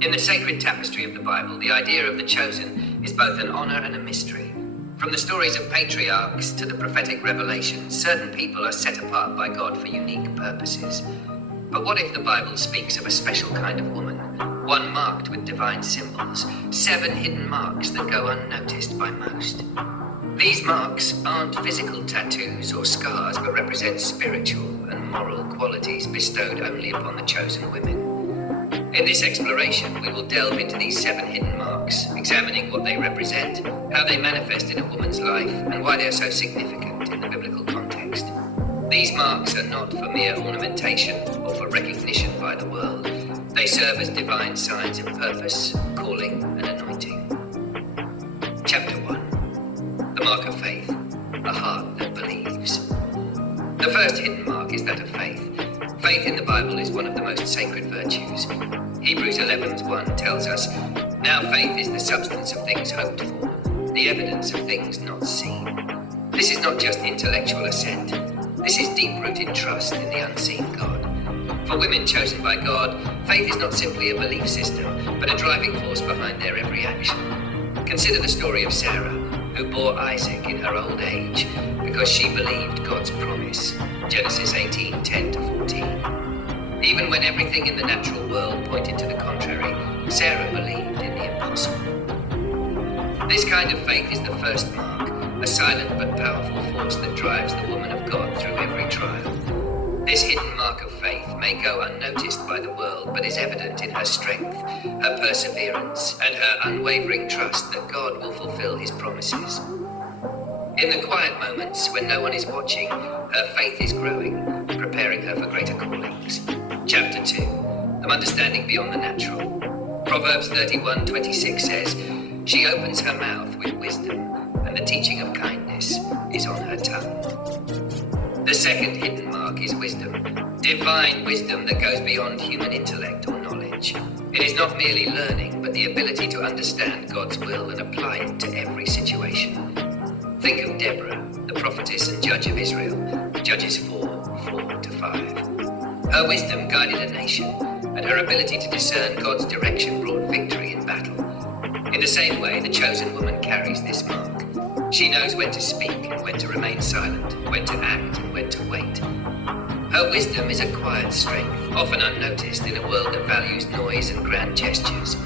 In the sacred tapestry of the Bible, the idea of the chosen is both an honor and a mystery. From the stories of patriarchs to the prophetic revelations, certain people are set apart by God for unique purposes. But what if the Bible speaks of a special kind of woman, one marked with divine symbols, 7 hidden marks that go unnoticed by most? These marks aren't physical tattoos or scars, but represent spiritual and moral qualities bestowed only upon the chosen women. In this exploration, we will delve into these 7 hidden marks, examining what they represent, how they manifest in a woman's life, and why they are so significant in the biblical context. These marks are not for mere ornamentation or for recognition by the world. They serve as divine signs of purpose, calling, and anointing. Chapter 1. The mark of faith, a heart that believes. The first hidden mark is that of faith. Faith in the Bible is one of the most sacred virtues. Hebrews 11:1 tells us, "Now faith is the substance of things hoped for, the evidence of things not seen." This is not just intellectual assent. This is deep-rooted trust in the unseen God. For women chosen by God, faith is not simply a belief system, but a driving force behind their every action. Consider the story of Sarah, who bore Isaac in her old age because she believed God's promise. Genesis 18:10-14. Even when everything in the natural world pointed to the contrary, Sarah believed in the impossible. This kind of faith is the first mark, a silent but powerful force that drives the woman of God through every trial. This hidden mark of faith may go unnoticed by the world, but is evident in her strength, her perseverance, and her unwavering trust that God will fulfill his promises. In the quiet moments when no one is watching, her faith is growing, preparing her for greater callings. Chapter 2. The understanding beyond the natural. Proverbs 31:26 says, "She opens her mouth with wisdom, and the teaching of kindness is on her tongue." The second hidden mark is wisdom. Divine wisdom that goes beyond human intellect or knowledge. It is not merely learning, but the ability to understand God's will and apply it to every situation. Think of Deborah, the prophetess and judge of Israel, Judges 4:4-5. Her wisdom guided a nation, and her ability to discern God's direction brought victory in battle. In the same way, the chosen woman carries this mark. She knows when to speak and when to remain silent, when to act and when to wait. Her wisdom is a quiet strength, often unnoticed in a world that values noise and grand gestures.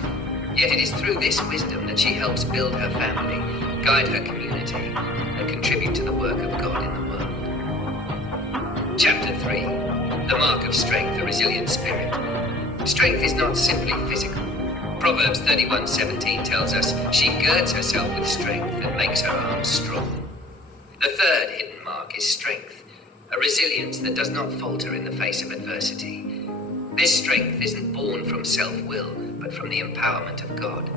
Yet it is through this wisdom that she helps build her family, guide her community, and contribute to the work of God in the world. Chapter 3. The mark of strength, a resilient spirit. Strength is not simply physical. Proverbs 31:17 tells us, "She girds herself with strength and makes her arms strong." The third hidden mark is strength, a resilience that does not falter in the face of adversity. This strength isn't born from self-will, but from the empowerment of God.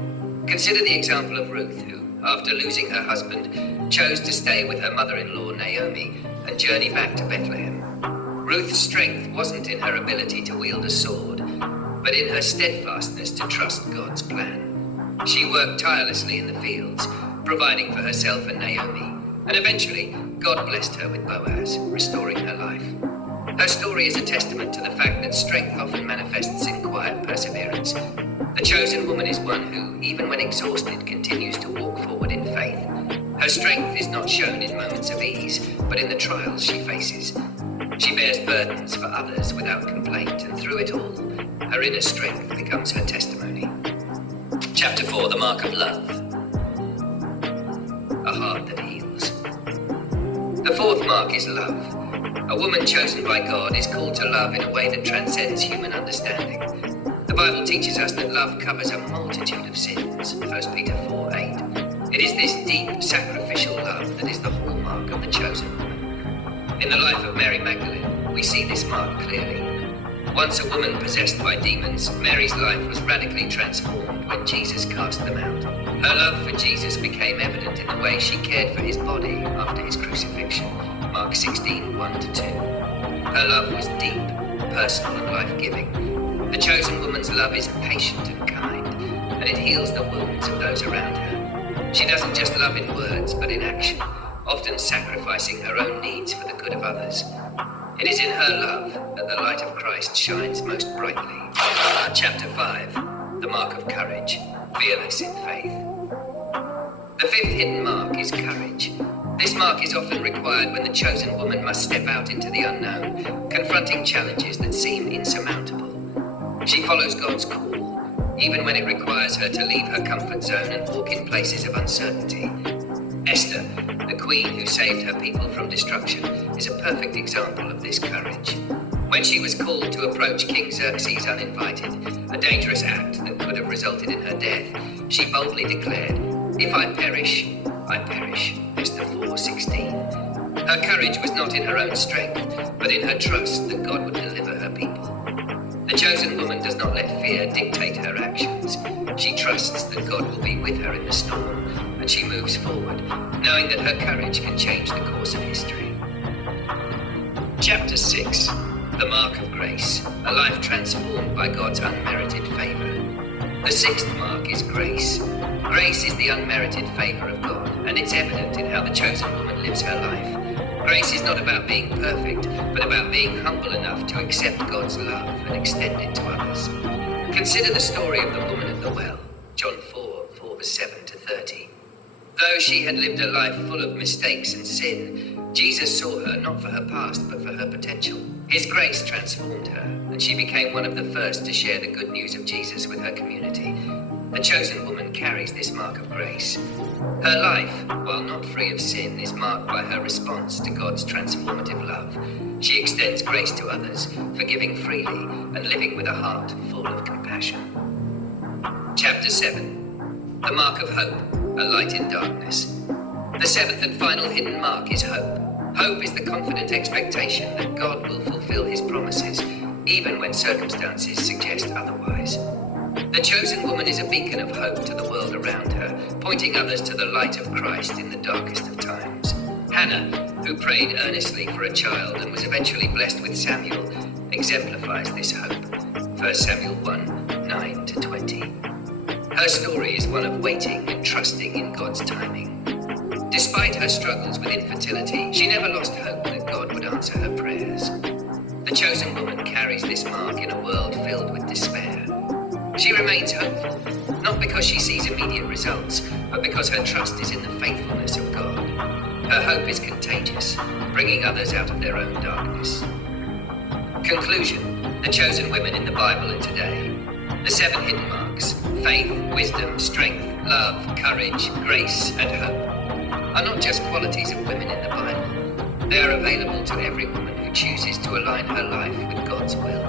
Consider the example of Ruth, who, after losing her husband, chose to stay with her mother-in-law Naomi and journey back to Bethlehem. Ruth's strength wasn't in her ability to wield a sword, but in her steadfastness to trust God's plan. She worked tirelessly in the fields, providing for herself and Naomi, and eventually God blessed her with Boaz, restoring her life. Her story is a testament to the fact that strength often manifests in quiet perseverance. The chosen woman is one who, even when exhausted, continues to walk forward in faith. Her strength is not shown in moments of ease, but in the trials she faces. She bears burdens for others without complaint, and through it all, her inner strength becomes her testimony. Chapter 4. The mark of love. A heart that heals. The fourth mark is love. A woman chosen by God is called to love in a way that transcends human understanding. The Bible teaches us that love covers a multitude of sins, 1 Peter 4:8. It is this deep, sacrificial love that is the hallmark of the chosen woman. In the life of Mary Magdalene, we see this mark clearly. Once a woman possessed by demons, Mary's life was radically transformed when Jesus cast them out. Her love for Jesus became evident in the way she cared for his body after his crucifixion, Mark 16:1-2. Her love was deep, personal, and life-giving. The chosen woman's love is patient and kind, and it heals the wounds of those around her. She doesn't just love in words, but in action, often sacrificing her own needs for the good of others. It is in her love that the light of Christ shines most brightly. Chapter 5. the mark of courage, fearless in faith. The fifth hidden mark is courage. This mark is often required when the chosen woman must step out into the unknown, confronting challenges that seem insurmountable. She follows God's call, even when it requires her to leave her comfort zone and walk in places of uncertainty. Esther, the queen who saved her people from destruction, is a perfect example of this courage. When she was called to approach King Xerxes uninvited, a dangerous act that could have resulted in her death, she boldly declared, "If I perish, I perish." Esther 4:16. Her courage was not in her own strength, but in her trust that God would deliver her people. The chosen woman does not let fear dictate her actions. She trusts that God will be with her in the storm, and she moves forward, knowing that her courage can change the course of history. Chapter 6. The Mark of Grace, a life transformed by God's unmerited favor. The sixth mark is grace. Grace is the unmerited favor of God, and it's evident in how the chosen woman lives her life. Grace is not about being perfect, but about being humble enough to accept God's love and extend it to others. Consider the story of the woman at the well, John 4:7-30. Though she had lived a life full of mistakes and sin, Jesus saw her not for her past, but for her potential. His grace transformed her, and she became one of the first to share the good news of Jesus with her community. The chosen woman carries this mark of grace. Her life, while not free of sin, is marked by her response to God's transformative love. She extends grace to others, forgiving freely and living with a heart full of compassion. Chapter 7. The Mark of Hope, a light in darkness. The seventh and final hidden mark is hope. Hope is the confident expectation that God will fulfill his promises, even when circumstances suggest otherwise. The chosen woman is a beacon of hope to the world around her, pointing others to the light of Christ in the darkest of times. Hannah, who prayed earnestly for a child and was eventually blessed with Samuel, exemplifies this hope. 1 Samuel 1:9-20. Her story is one of waiting and trusting in God's timing. Despite her struggles with infertility, she never lost hope that God would answer her prayers. The chosen woman carries this mark in a world filled with despair. She remains hopeful, not because she sees immediate results, but because her trust is in the faithfulness of God. Her hope is contagious, bringing others out of their own darkness. Conclusion: the chosen women in the Bible and today. The seven hidden marks: faith, wisdom, strength, love, courage, grace, and hope are not just qualities of women in the Bible. They are available to every woman who chooses to align her life with God's will.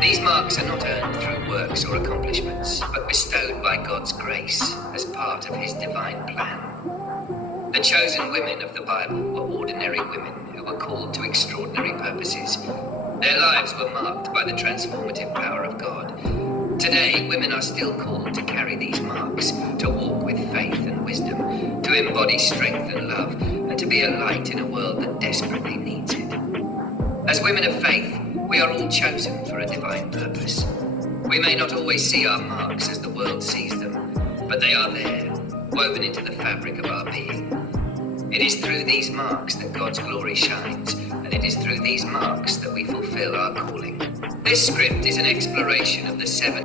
These marks are not earned through works or accomplishments, but bestowed by God's grace as part of his divine plan. The chosen women of the Bible were ordinary women who were called to extraordinary purposes. Their lives were marked by the transformative power of God. Today, women are still called to carry these marks, to walk with faith and wisdom, to embody strength and love, and to be a light in a world that desperately needs it. As women of faith, we are all chosen for a divine purpose. We may not always see our marks as the world sees them, but they are there, woven into the fabric of our being. It is through these marks that God's glory shines, and it is through these marks that we fulfill our calling. This script is an exploration of the seven